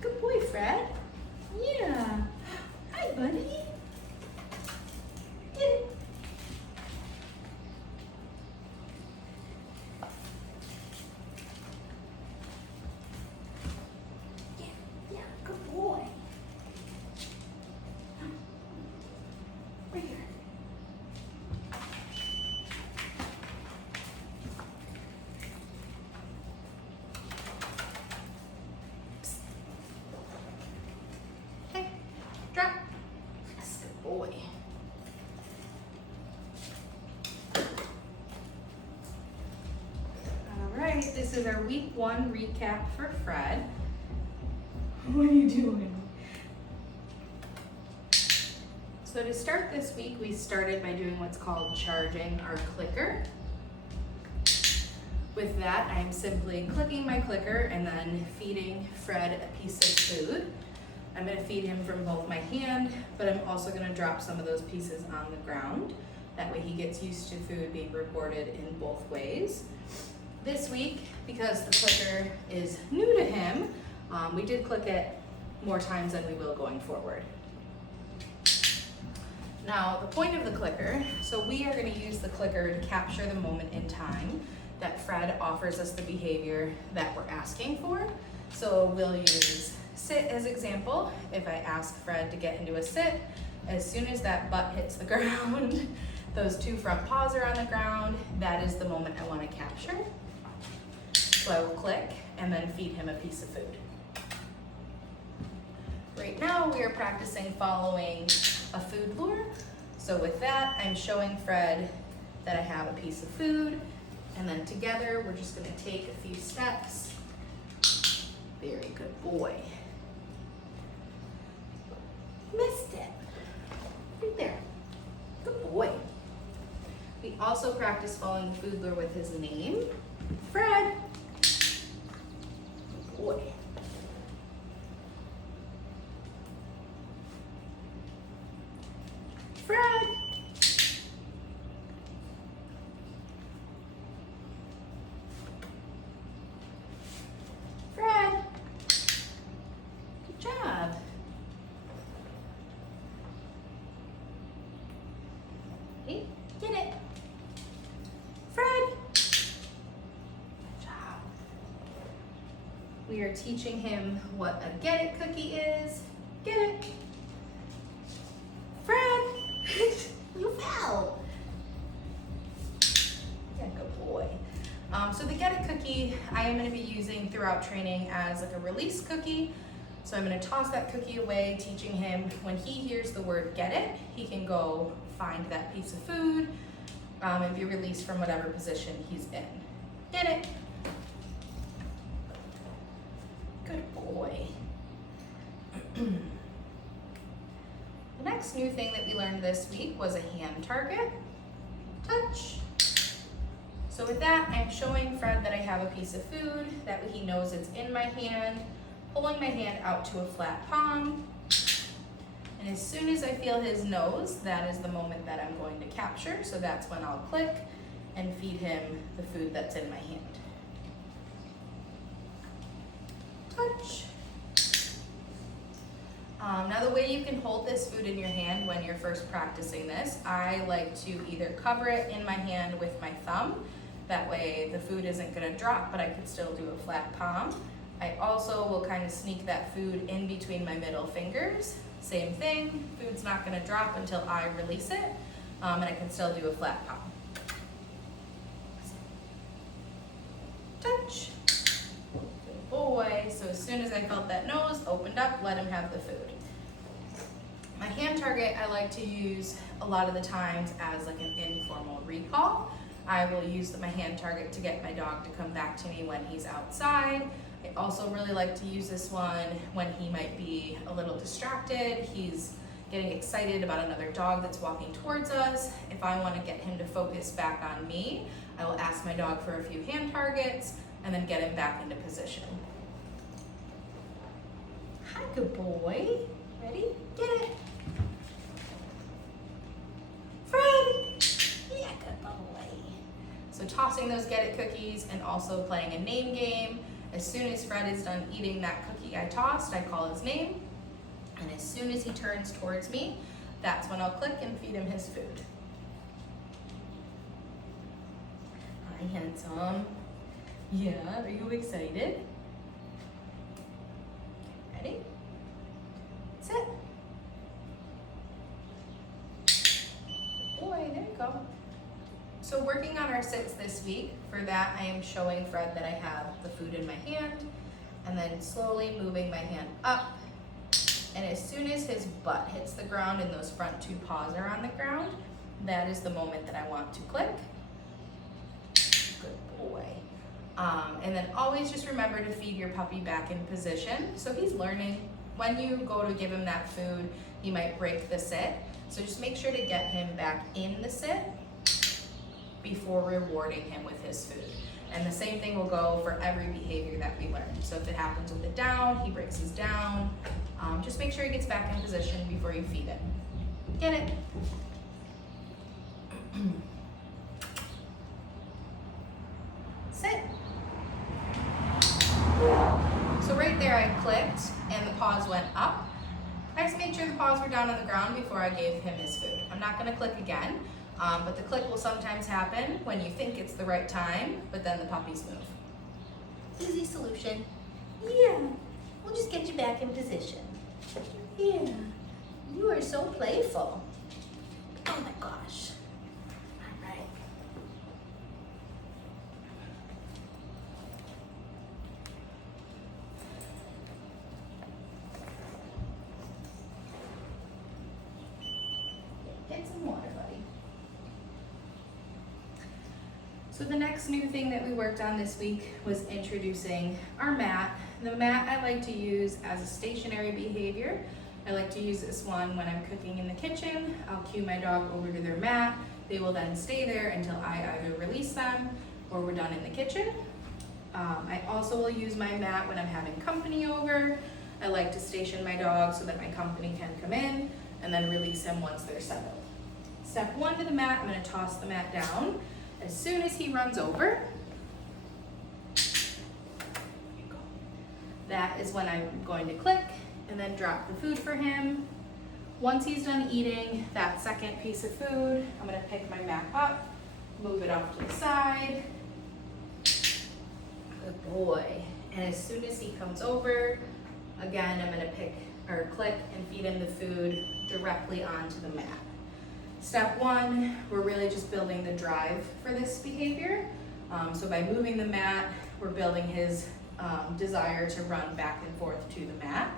Good boy, Fred. Yeah. Hi, buddy. Get it. Yeah, yeah, good boy. Right here. Hey, drop. That's good boy. All right, this is our week 1 recap for Fred. What are you doing? So to start this week, we started by doing what's called charging our clicker. With that, I'm simply clicking my clicker and then feeding Fred a piece of food. I'm gonna feed him from both my hand, but I'm also gonna drop some of those pieces on the ground. That way he gets used to food being reported in both ways. This week, because the clicker is new to him, we did click it more times than we will going forward. Now, the point of the clicker, so we are going to use the clicker to capture the moment in time that Fred offers us the behavior that we're asking for. So we'll use sit as example. If I ask Fred to get into a sit, as soon as that butt hits the ground, those 2 front paws are on the ground, that is the moment I want to capture. So I will click and then feed him a piece of food. Right now we are practicing following a food lure. So with that, I'm showing Fred that I have a piece of food, and then together we're just going to take a few steps. Very good boy. Missed it. Right there. Good boy. We also practice following the food lure with his name. Fred. Good boy. Fred. Fred. Good job. Hey, get it. Fred. Good job. We are teaching him what a get it cookie is. Get it. Fred. You fell. Yeah, good boy. So the get it cookie I am going to be using throughout training as like a release cookie. So I'm going to toss that cookie away, teaching him when he hears the word get it, he can go find that piece of food and be released from whatever position he's in. Get it. Good boy. The next new thing that we learned this week was a hand target. Touch. So with that, I'm showing Fred that I have a piece of food, that way he knows it's in my hand, pulling my hand out to a flat palm. And as soon as I feel his nose, that is the moment that I'm going to capture. So that's when I'll click and feed him the food that's in my hand. Touch. Now the way you can hold this food in your hand when you're first practicing this, I like to either cover it in my hand with my thumb. That way the food isn't gonna drop, but I can still do a flat palm. I also will kind of sneak that food in between my middle fingers. Same thing, food's not gonna drop until I release it, and I can still do a flat palm. Touch. Good boy. So as soon as I felt that nose opened up, let him have the food. My hand target I like to use a lot of the times as like an informal recall. I will use my hand target to get my dog to come back to me when he's outside. I also really like to use this one when he might be a little distracted. He's getting excited about another dog that's walking towards us. If I want to get him to focus back on me, I will ask my dog for a few hand targets and then get him back into position. Hi, good boy. Ready? Get it. Fred. Yeah, good boy. So tossing those Get It cookies and also playing a name game. As soon as Fred is done eating that cookie I tossed, I call his name. And as soon as he turns towards me, that's when I'll click and feed him his food. Hi, handsome. Yeah, are you excited? Ready? Sit. Good boy, there you go. So working on our sits this week, for that I am showing Fred that I have the food in my hand and then slowly moving my hand up. And as soon as his butt hits the ground and those front two paws are on the ground, that is the moment that I want to click. Good boy. And then always just remember to feed your puppy back in position. So he's learning. When you go to give him that food, he might break the sit. So just make sure to get him back in the sit before rewarding him with his food. And the same thing will go for every behavior that we learn. So if it happens with the down, he breaks his down. Just make sure he gets back in position before you feed him. Get it? Sit. So right there I clicked and the paws went up. I just made sure the paws were down on the ground before I gave him his food. I'm not gonna click again, but the click will sometimes happen when you think it's the right time, but then the puppies move. Easy solution. Yeah, we'll just get you back in position. Yeah, you are so playful. Oh my gosh. All right. Get some water, buddy. So the next new thing that we worked on this week was introducing our mat. The mat I like to use as a stationary behavior. I like to use this one when I'm cooking in the kitchen. I'll cue my dog over to their mat. They will then stay there until I either release them or we're done in the kitchen. I also will use my mat when I'm having company over. I like to station my dog so that my company can come in and then release him once they're settled. Step one to the mat, I'm gonna toss the mat down. As soon as he runs over, that is when I'm going to click and then drop the food for him. Once he's done eating that second piece of food, I'm gonna pick my mat up, move it off to the side. Good boy. And as soon as he comes over, again, I'm gonna pick or click and feed him the food directly onto the mat. Step one, we're really just building the drive for this behavior. So by moving the mat, we're building his desire to run back and forth to the mat.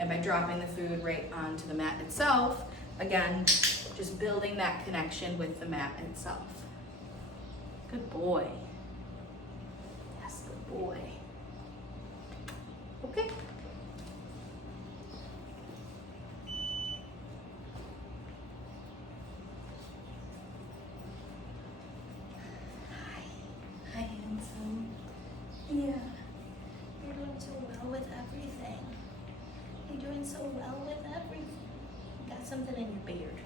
And by dropping the food right onto the mat itself, again, just building that connection with the mat itself. Good boy. Yes, good boy. Okay. Hi, handsome. Yeah. You're doing so well with everything. You're doing so well with everything. You got something in your beard.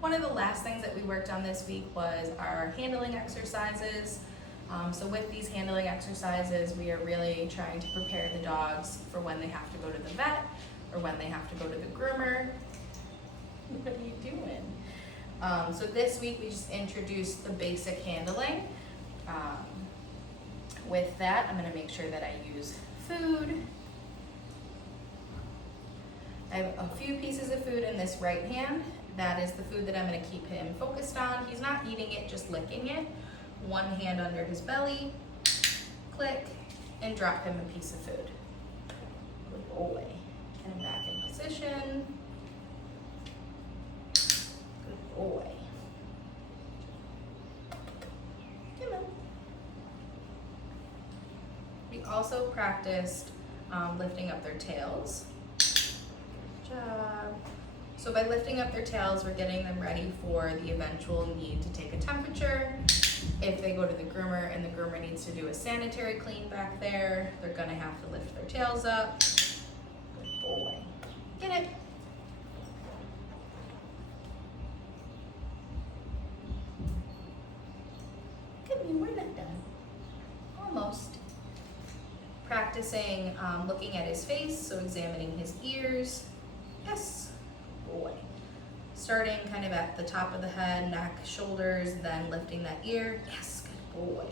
One of the last things that we worked on this week was our handling exercises. So with these handling exercises, we are really trying to prepare the dogs for when they have to go to the vet or when they have to go to the groomer. What are you doing? So this week we just introduced the basic handling. With that, I'm gonna make sure that I use food. I have a few pieces of food in this right hand. That is the food that I'm gonna keep him focused on. He's not eating it, just licking it. One hand under his belly, click, and drop him a piece of food. Good boy. Get him back in position. Good boy. Come on. We also practiced lifting up their tails. Good job. So by lifting up their tails, we're getting them ready for the eventual need to take a temperature. If they go to the groomer and the groomer needs to do a sanitary clean back there, they're gonna have to lift their tails up. Good boy. Get it. Baby, we're not done. Almost. Practicing looking at his face, so examining his ears. Yes, boy. Starting kind of at the top of the head, neck, shoulders, then lifting that ear. Yes, good boy.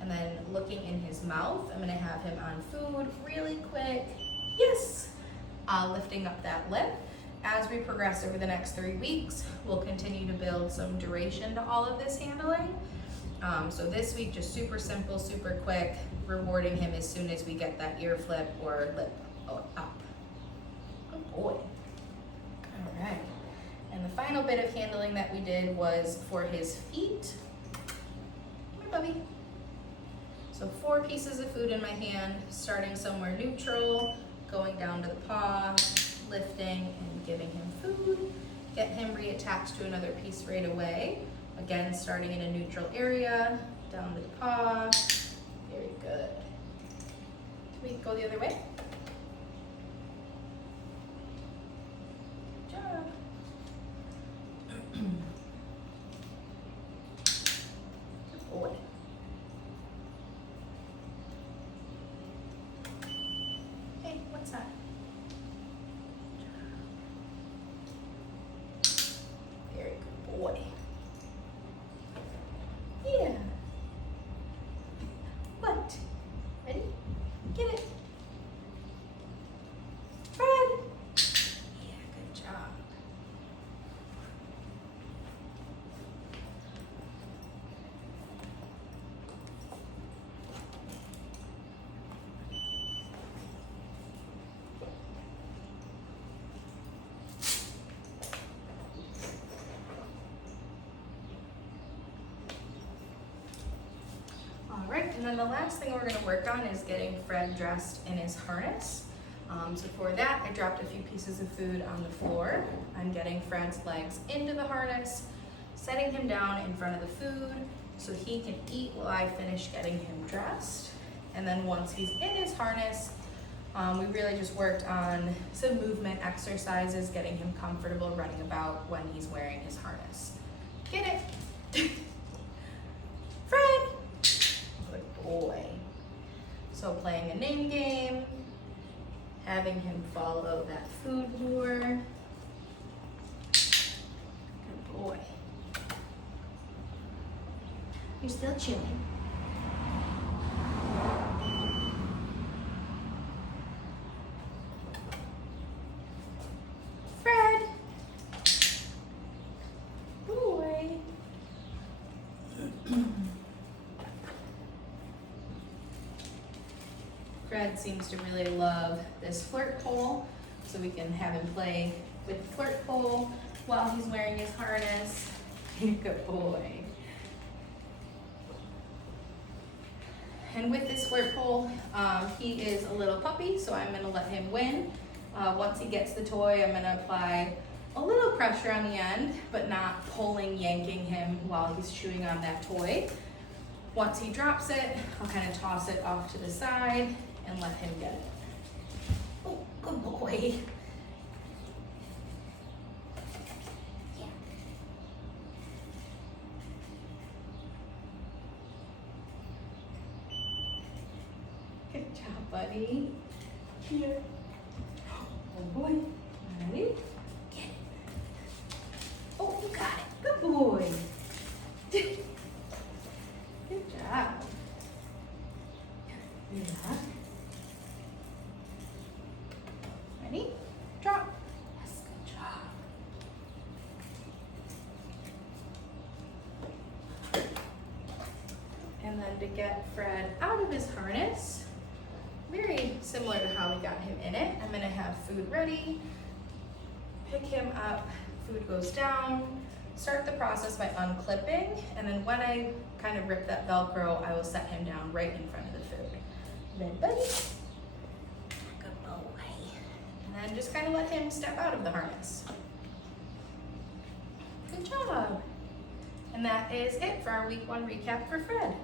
And then looking in his mouth. I'm gonna have him on food really quick. Yes. Lifting up that lip. As we progress over the next 3 weeks, we'll continue to build some duration to all of this handling. So this week, just super simple, super quick, rewarding him as soon as we get that ear flip or lip up. Good boy. All right. And the final bit of handling that we did was for his feet. Come here, Bubby. So 4 pieces of food in my hand, starting somewhere neutral, going down to the paw, lifting and giving him food. Get him reattached to another piece right away. Again, starting in a neutral area, down to the paw. Very good. Can we go the other way? Good job. Good boy. Hey, what's that? Very good boy. Yeah. What? Ready? Get it. Fred. Yeah, good job. All right, and then the last thing we're going to work on is getting Fred dressed in his harness. So for that, I dropped a few pieces of food on the floor. I'm getting Fred's legs into the harness, setting him down in front of the food so he can eat while I finish getting him dressed. And then once he's in his harness, we really just worked on some movement exercises, getting him comfortable running about when he's wearing his harness. Get it? Fred! Good boy. So playing a name game, having him follow that food lure. Good boy. You're still chewing. Fred! Boy! Fred seems to really love this flirt pole, so we can have him play with the flirt pole while he's wearing his harness. Good boy. And with this flirt pole, he is a little puppy, so I'm gonna let him win. Once he gets the toy, I'm gonna apply a little pressure on the end, but not pulling, yanking him while he's chewing on that toy. Once he drops it, I'll kind of toss it off to the side and let him get it. Oh, good boy. Yeah. Good job, buddy. Here. Oh boy. Ready? Get it. Oh, you got it. Good boy. Good job. Yeah. Ready? Drop. Yes, good job. And then to get Fred out of his harness, very similar to how we got him in it, I'm gonna have food ready, pick him up, food goes down, start the process by unclipping, and then when I kind of rip that Velcro, I will set him down right in front of the food. Red buddy. Good boy. And then just kind of let him step out of the harness. Good job. And that is it for our week 1 recap for Fred.